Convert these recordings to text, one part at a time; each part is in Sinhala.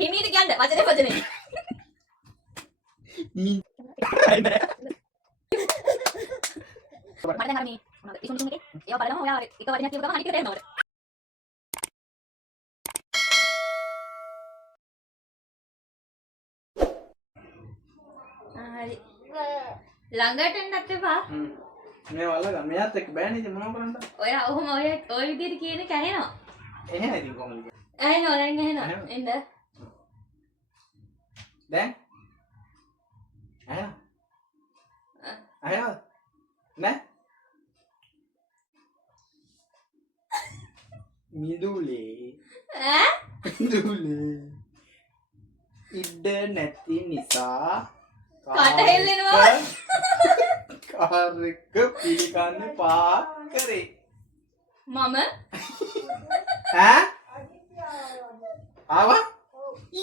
හිමීට කියන්න වචනේ වචනේ. මී මට දැන් අර මේ මොනවද ඉසුන් එකේ ඒවා බලනවා ඔයා එක වචනයක් කියපු ගමන් අනිත් එක තේරෙනවා. හරි. ළඟට එන්නත් එපා. මේ වල්ල ගන්න. මෙයාත් එක්ක බෑනේ ඉතින් මොනව කරන්නද? ඔයා ඔහොම ඔය විදිහට කියන එක ඇහෙනවා. එහෙනම් ඉතින් කොහොමද? ඇහෙනවා දැන් ඇහෙනවා. එන්න. දැන් අහනවා නෑ මිදුලේ ඈ මිදුලේ ඉඩ නැති නිසා කට හෙල්ලෙනවා. කාර් එක පිළිකන්න පාක් කරේ මම ඈ ආවා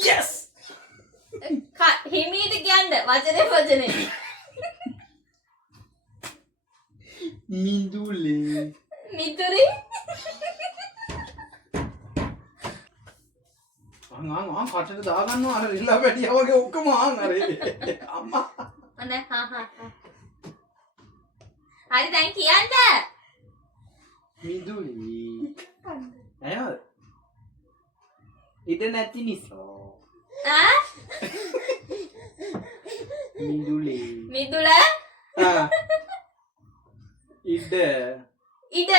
yes හිමීට කියන්න වචනේ වචනේ. මිදුලේ මිතුරි අං කටට දාගන්නවා අර රිල්ලා පැටියා වගේ ඔක්කොම අර අම්මා අනේ හා හරි දැන් කියන්න. මිදුලේ නේද ඉඩ නැති නිසා ඈ මිදුලේ මිදුල ඉඩ ඉඩ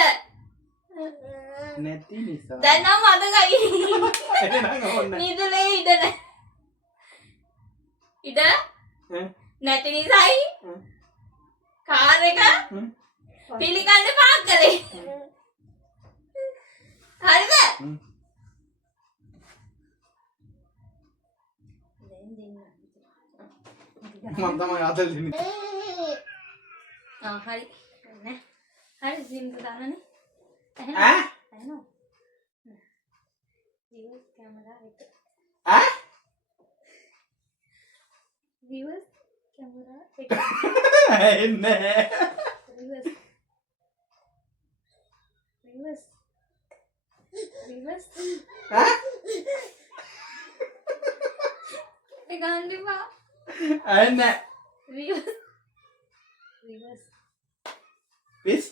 නැති නිසා දැන් නම් මතකයි. එහෙනම් ඕන්න මිදුලේ ඉඩ ඉඩ නැති නිසායි කාර් එක පිළිගන්න පාක් කරේ. හරිද? මම තමයි අදල් දෙන්නේ හරි නේ හරි සිම්පල් ගන්නනේ. ඈ ඇහෙනවා. විවර්ස් කැමරා එක. ඈ විවර්ස් කැමරා එක. එන්නේ විවර්ස් ඈ ඒ ගන්න එපා. එන්නේ විවර්ස් පිස්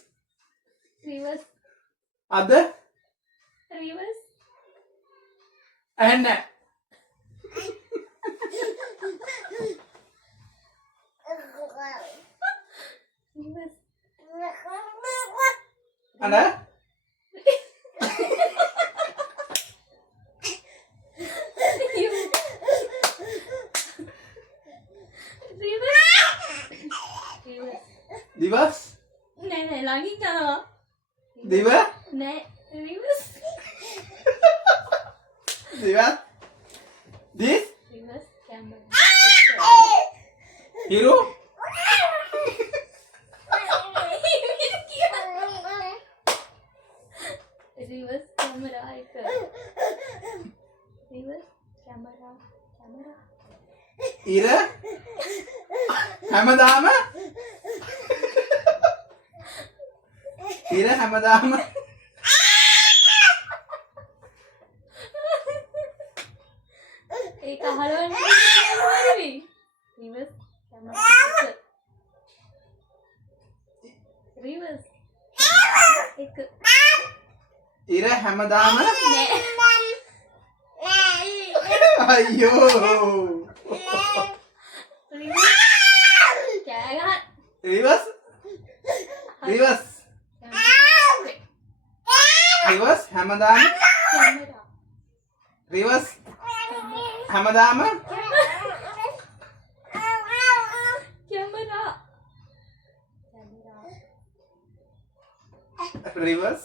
අද විවර්ස් එන්නේ අනේ දිවස් නෑ නෑ ළඟින් යනවා. දිව නෑ රිවර්ස් දිව this reverse camera Hiru reverse camera එක. රිවර්ස් කැමරා ඉර හැමදාම ඉර හැමදාම ඒක අහලවන්න නෙවෙයි. රිවර්ස් කැමරා එක. රිවර්ස් එක. ඉර හැමදාම නෑ අයියෝ රිවර්ස් රිවර්ස් හැමදාම රිවර්ස් හැමදාම රිවර්ස්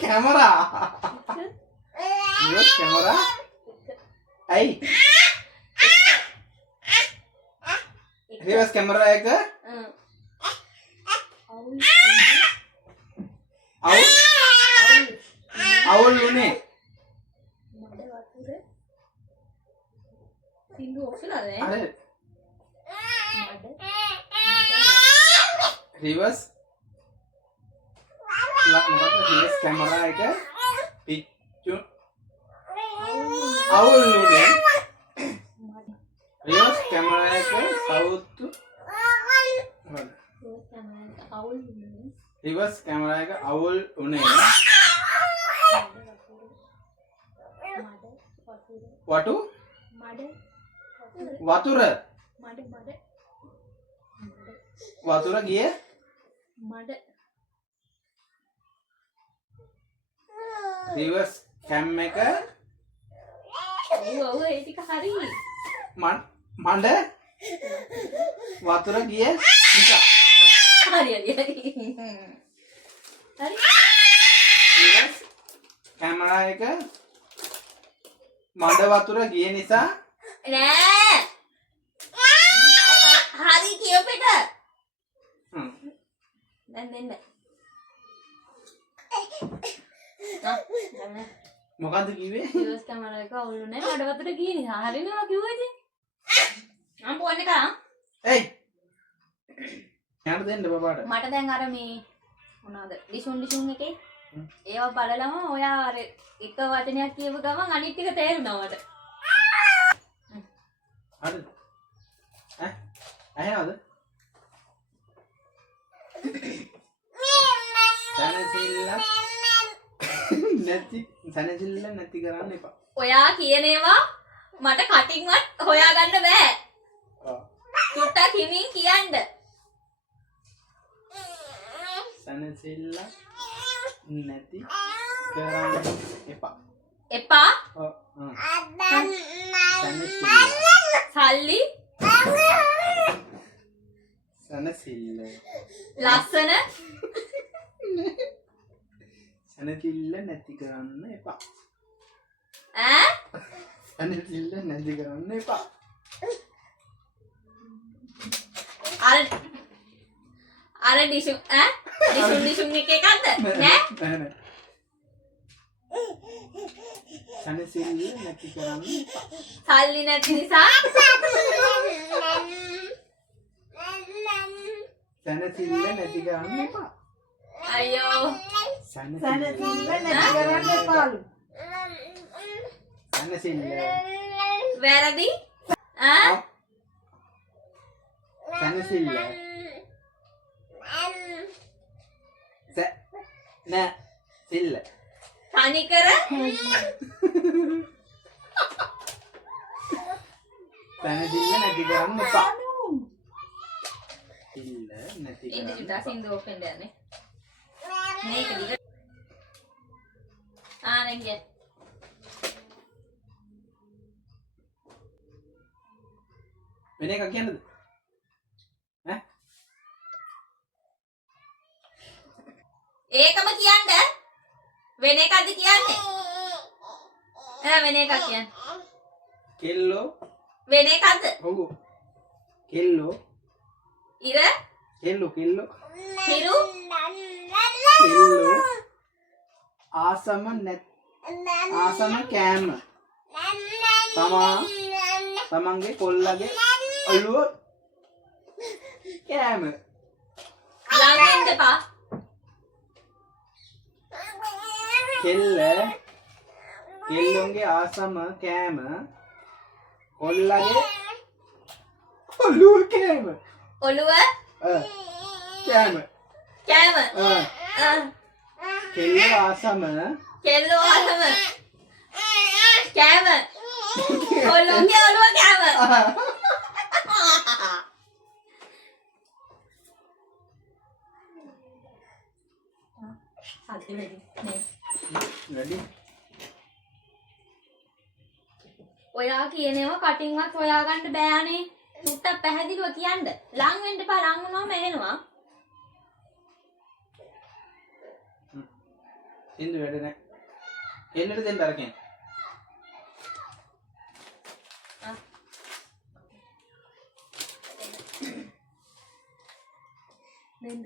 කැමරා රිවර්ස් කැමරා ඇයි රිවර්ස් කැමරා එක අවුල් උනේ අර රිවර්ස් මොකද රිවර්ස් කැමරා එක පිච්චු අවුල් උනේ රිවර්ස් කැමරා එක සවුත්තු රිවර්ස් කැමරා එක අවුල් උනේ වටු වතුර ගිය රිවර්ස් කැම් එක ඔව් ඒ ටික හරි. මඩ වතුර ගිය නිසා හරි. රිවර්ස් කැමරා එක මඩ වතුර ගිය නිසා නෑ. හරි කියපෙට. දැන් දෙන්න. මොකද්ද කිව්වේ? රිවර්ස් කැමරා එක අවුල් නැහැ. මඩ වතුර ගියේ නිසා. හරිනේ මම කිව්වා ඉතින්. මම ෆෝන් එක එයි යාට දෙන්න බබාට. මට දැන් අර මේ මොනවද ඩිෂුන් එකේ ඒව බලලම ඔයා අර එක වචනයක් කියපු ගමන් අනිත් ටික තේරුණා මට. හරිද? ඇහෙනවද? සැනසිල්ල නැති කරන්න එපා. ඔයා කියන ඒවා මට කටින්වත් හොයාගන්න බෑ. චුට්ටක් හිමින් කියන්න. සැනසිල්ල නැති කරන්න එපා. එපා. සල්ලි. සැනසිල්ල. ලස්සන. සැනසිල්ල නැති කරන්න එපා. ඈ? සැනසිල්ල නැති කරන්න එපා. අර ඩිෂුන් එකේ එකක්ද? නෑ. සැනසිල්ල නැති කරන්න එපා. සල්ලි නැති නිසා සැනසිල්ල නැති කරන්න එපා. අයියෝ. සැනසිල්ල නැති කරන්න එපාලු. සැනසිල්ල. වැරදි. ඈ? සැනසිල්ල. නෑ සිල්ල. තනිකර සැනසිල්ල නැති කරන්න එපා. සිල්ල නැති ඉන්දි කරන්න චුට්ටක් සින්දු ඔපෙන්ද යන්නේ. මේක දිග. ආනෙන්ගේ. වෙන එකක් කියන්නද? ඈ? ඒකම කියන්න. වෙන එකක්ද කියන්නේ? වෙන එකක් කියන්න. කෙල්ලෝ. වෙන එකක්ද? ඔව්. කෙල්ලෝ. ඉර. කෙල්ලෝ. හිරු. කෙල්ලෝ. ආසම කෑම. තමන්ගේ කොල්ලගේ ඔළුව කෑම. ළඟින් දෙපා. කෙල්ලොන්ගේ ආසම කෑම කොල්ලගේ ඔළුව කෑම. ඔළුව කෑම. කෙල්ලෝ ආසම කෑම. කොල්ලොන්ගේ ඔළුව කෑම. වැඩි. ඔයා කියනේවා කටින්වත් හොයාගන්න බෑනේ. සුට්ටක් පැහැදිලිව කියන්න. ලං වෙන්න එපා. ලං වුණාම ඇහෙනවා. සින්දු වැඩ නැහැ. එන්නට දෙන්න අරගෙන. දෙන්න.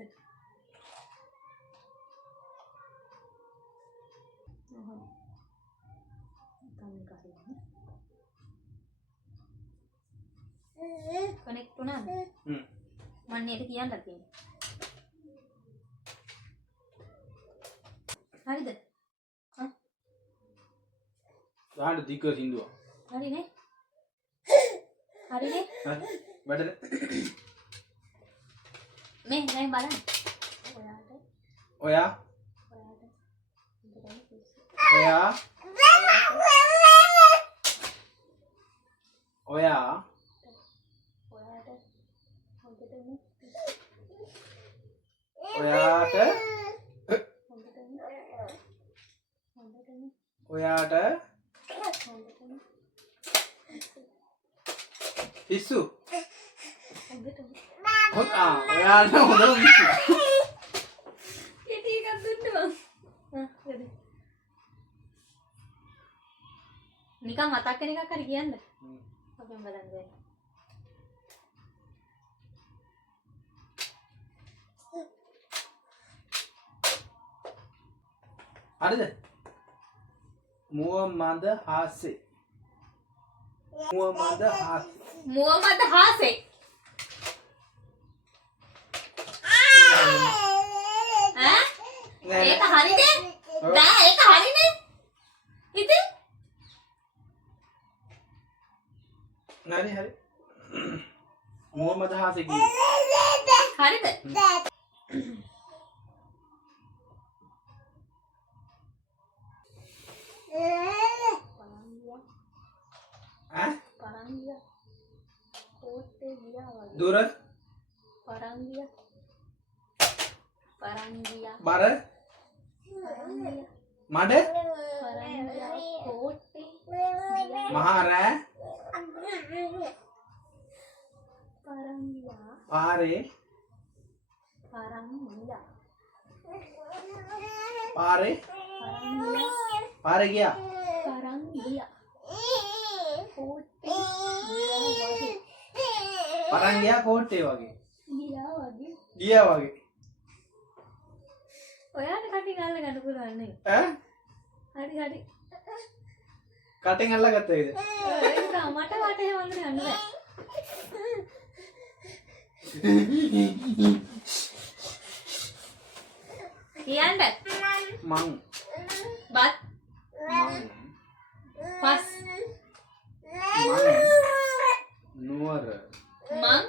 කනෙක්ට් වුණාද? මම නේද කියන්නත් තියෙන්නේ. හරිද? දාන්න දිග සින්දුව. හරිනේ. හරිනේ. හරි. වැඩද? මේ දැන් බලන්න. ඔයාට ඔයා ඔයාට ඔයා ඔයා ඔයාට හොඳටම ඔයාට හොඳටම ඔයාට පිස්සු හොඳටම ඔයාට හොඳම පිස්සු කෙටි එකක් දුන්න මං. හරි. නිකන් මතක් වෙන එකක් හරි කියන්න. ඔකෙන් බලන්න දැන්. හරිද? මුවමඳ හාසේ මුවමඳ හාසේ මුවමද හාසේ. ඈ? ඒක හරිනේ? බෑ ඒක හරිනේ. ඉතින් හරි හරි මුවමඳ හාසේ කිව්වේ හරිද? ඈ පරංගිය කෝට්ටේ ගියා වගේ. දුර පරංගිය බර පරංගිය මඩ පරංගිය කෝට්ටේ මහා රෑ පරංගිය පාරේ පරංගිය පාරේ පරංගිය පාරේ ගියා පරංගිය කෝට්ටේ ගියා වගේ. පරන් ගියා කෝට්ටේ වගේ ගියා වගේ. ගියා වගේ ඔයාට කටින් අල්ල ගන්න පුළුවන් නේ. ඈ හරි හරි. කටෙන් අල්ලගත්ත ඒද ඒක මට වටේ වන්න යන්න බෑ. කියන්න. මං බත් මං පස් නුවර මං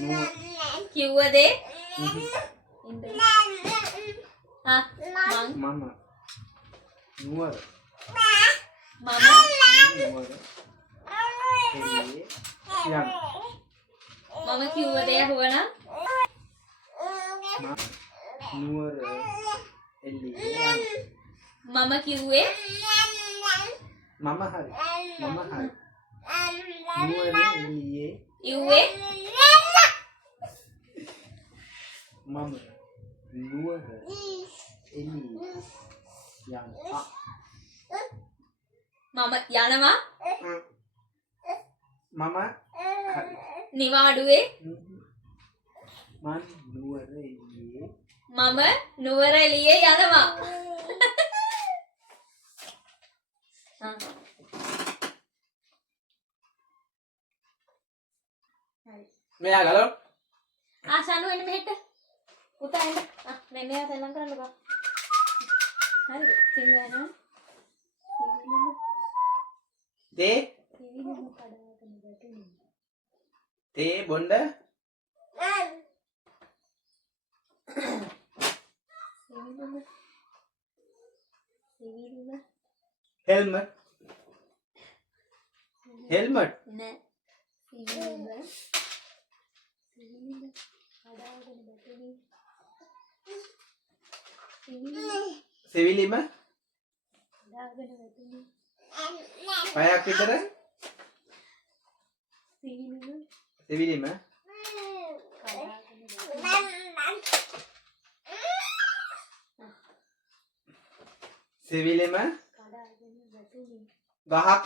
නුවර කිව්ව දේ ඉන්න. ආ මං මම නුවර මම නුවර එළියේ යන් මම කිව්ව දේ අහුවනම් නුවර එළියේ යන් මම කිව්වේ මම හරි නුවර එළියේ ඉව්වේ මම නුවර එළියේ යන් මම යනවා මම නිවාඩුවේ මන් නුවර එළියේ මම නුවර එළියේ යනවා. හරි. මෙයා ගලව ආසනු එන්න මෙහෙට. පුතා එන්න. දැන් මෙයා සෙල්ලම් කරන්නකෝ. හරිද? සිංහ යනවා. තේ සිවිලම කඩාගෙන වැටුනේ. තේ බොණ්ඩ සිවිලම හෙල්මට් නෑ. සිවිලම කඩාගෙන වැටුනේ. සෙවිලිම කඩාගෙන වැටුනේ. පයක් විතර සිවිලම සෙවිලිම කඩාගෙන වැටුනේ. සෙවිලිම කඩාගෙන වැටුනේ. ගහක්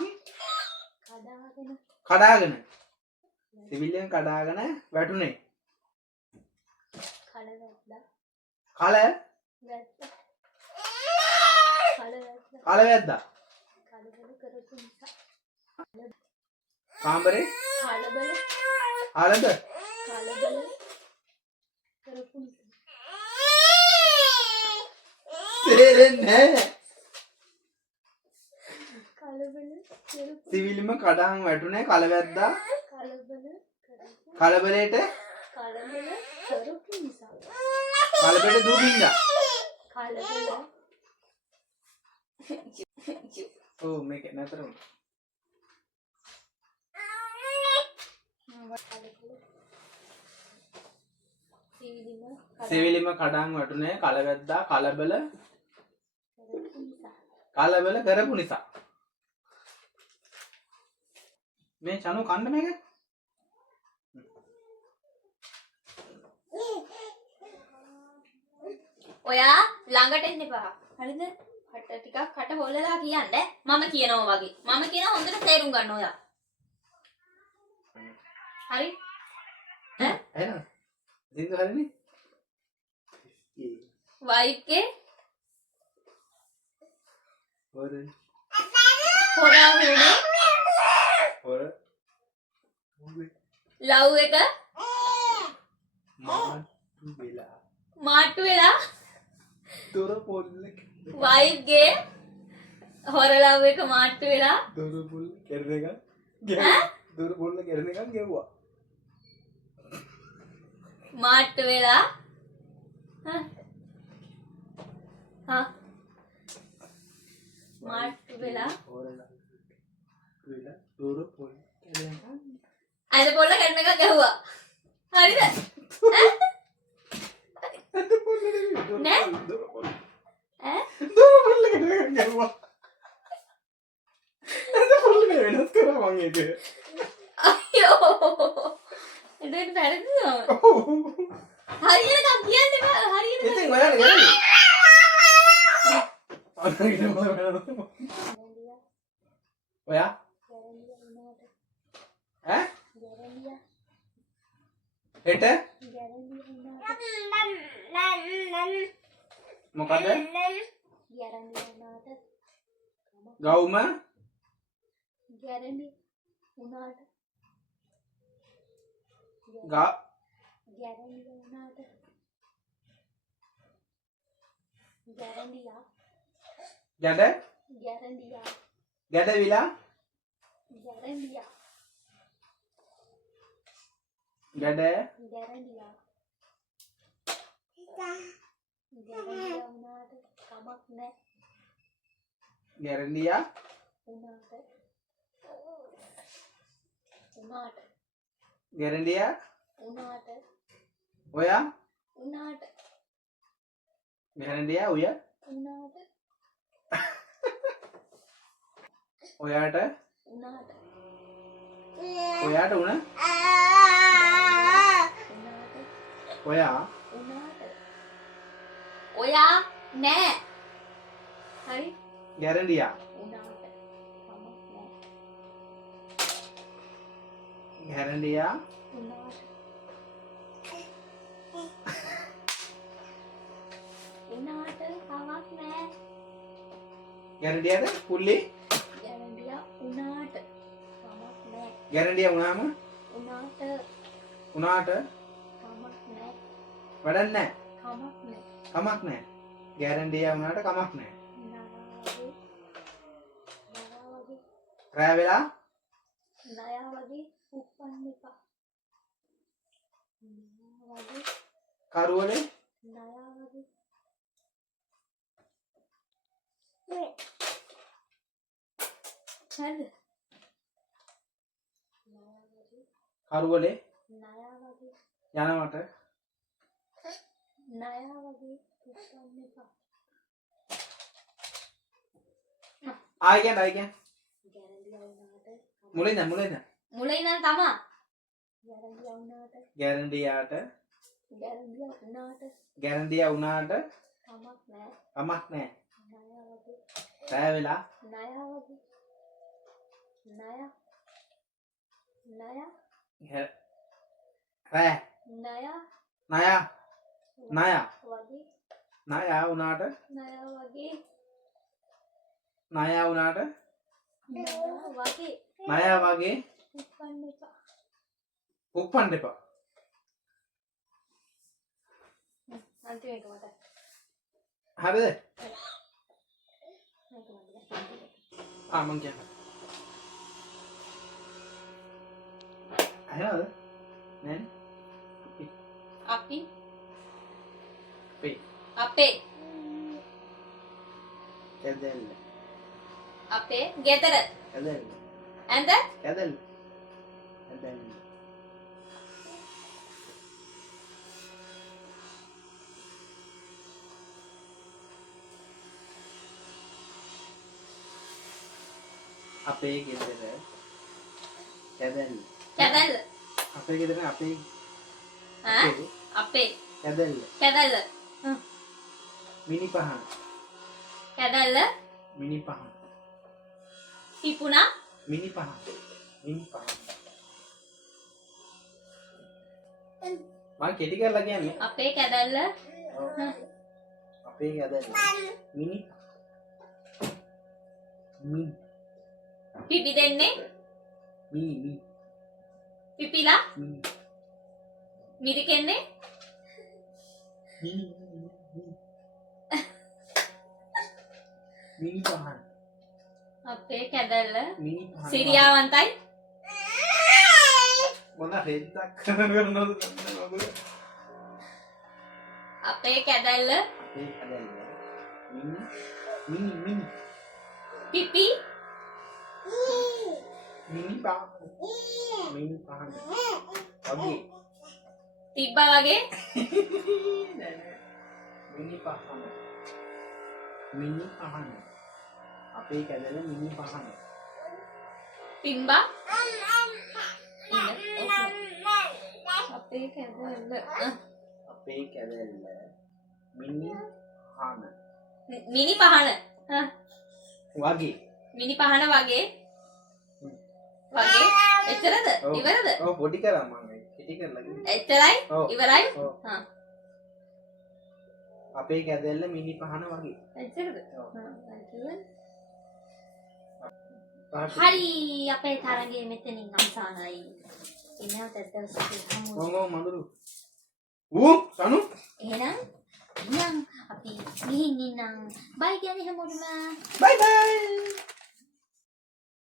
කඩාගෙන සෙවිලියෙන් කඩාගෙන වැටුනේ කල වැද්දා. කල වැද්දා. කල වැද්දා. කල වැද්දා කලබල කරපු නිසා. කාමරේ කලබල ආලද කරපු නිසා. තේරෙන්නේ නැහැ. කලබල කරපු සිවිලිම කඩාන් වැටුනේ කලවැද්දා කලබල කලබලයට කරපු නිසා කලබලට දුකින්දා. කලබල ඔව් මේක නතර වුණා. සිවිලිම කඩාන් වැටුනේ කලවැද්දා කලබල කරපු නිසා. මේ චනු කන්න මේක. ඔයා ළඟට එන්න එපා. හරිද? කට ටිකක් කට හොල්ලලා කියන්න. මම කියනවා වගේ. මම කියනවා හොඳට තේරුම් ගන්න ඔයා. හරි? ඈ? එහෙනම් දින්දු හරිනේ. වයිට්ගේ හොරේ හොරා හොරේ හොර ලව් එක මාට්ටු වෙලා දොර පොල්ලක වයිට්ගේ හොර ලව් එක මාට්ටු වෙලා දොර පොල්ල කෙරන එක දොර පොල්ල කෙරන එකක් ගෙව්වා. මාට්ටු වෙලා මාට්ටු වෙලා හොරලා වෙලා දොර පොල්ල කෙරන එක අද පොල්ල කැඩන එකක් ගැහුවා. හරිද? අද පොල්ල නෙමෙයි නෑ? දොර පොල්ල ඈ? දොර පොල්ල කෙරන එකක් ගෙව්වා. අද පොල්ල වෙනස් කරා මං ඒක. අයියෝ. එතෙන් වැරදිද? හරියටම කියන්න බෑ. හරියට ඉතින් ඔයාලා ගන්නේ. අරගෙන මම ඔයා ඈ හෙට මොකද ගෞම ගැරන්ටි උනාට ගා ගැරන්ටි උනාට ගැරන්ටියා ගැඩ ගැරන්ටියා ගැඩවිලා ගැරන්ටියා ගැඩ ගැරන්ටියා ගැරන්ටියා උනාට කමක් නෑ ගැරන්ඩියා උනාට ගැරන්ඩියා උනාට ඔයා උනාට ගැරන්ඩියා උය උනාට ඔයාට උනාට ඔයාට උන උනාට ඔයා උනාට ඔයා නෑ හරි ගැරන්ඩියා උනාට කමක් නෑ ගැරන්ඩියා උනාට උනාට කමක් නෑ ගැරන්ඩියාට පුල්ලි ගැරන්ටියා උනාට කමක් නෑ ගැරන්ඩියා උනාම උනාට උනාට කමක් නෑ වැඩක් නැහැ. කමක් නෑ කමක් නැහැ. ගැරන්ඩියා උනාට කමක් නැහැ. නයා වගේ රෑ වෙලා නයා වගේ උප්පන්න එපා නයා වගේ කරුවලේ නයා වගේ හරිද නයා වගේ කරුවලේ නයා වගේ යනවට නයා වගේ උප්පන්න එපා ආයි කියන්න ගැරන්ටියා උනාට මුලින්ද මුලින් නම් තමා ගැරන්ඩියාට ගැරන්ඩියා උනාට කමක් නෑ කමක් නැහැ. නයා වගේ රෑ වෙලා නයා වගේ නයා නයා රෑ නයා නයා නයා වගේ නයා උනාට නයා වගේ නයා උනාට නයා වගේ නයා වගේ උප්පන්න එපා උප්පන්න එපා. අන්තිමට මට හරිද? මං කියන්නේ. අහනවද? නෑ. අපි අපේ අපේ කැදල්ල. අපේ ගෙදර කැදල්ල. ඇඳ කැදල්ල. කැදල්ල. අපේ ගෙදර කැදල්ල. කැදල්ල අපේ ගෙදර අපේ ඈ අපේ කැදල්ල. කැදල්ල මිනි පහන. කැදල්ල මිනි පහන. පිපුණා මිනි පහන. මිනි පහන. මම කෙටි කරලා කියන්නේ. අපේ කැදල්ල අපේ කැදල්ල. මිනි මිනි පිපි දෙන්නේ මිනි පිපිලා මිනි මිරිකෙන්නේ මිනි මිනි පහන. අපේ කැදල්ල මිනි පහන. සිරියාවන්තයි මොන රෙද්දක් කරනවද? අපේ කැදල්ල අපේ කැදල්ල. මිනි මිනි මිනි පිපි මිනි පහන. මිනි පහන. වගේ. තිබ්බා වගේ මිනි පහන. මිනි පහන. අපේ කැදල්ල මිනි පහන. පිම්බා අපේ කැදල්ල අපේ කැදල්ල මිනි පහන. මිනි පහන වගේ. මිනි පහන වගේ වගේ එච්චරද ඉවරද ඔව් පොඩි කරා මම කෙටි කරලා කිව්වා. එච්චරයි ඔව්. ඉවරයි ඔව්. හා අපේ කැදල්ල මිනි පහන වගේ. එච්චරද ඔව්. හා හරි අපේ තරගය මෙතනින් අවසానයි ඉන්නවත් දවසක හමු ඔව් මඳුරු. ඌ සනු එහෙනම් ඉතින් අපි ගිහින් ඉන්නම් බයි කියන්නේ හැමෝටම බයි බයි.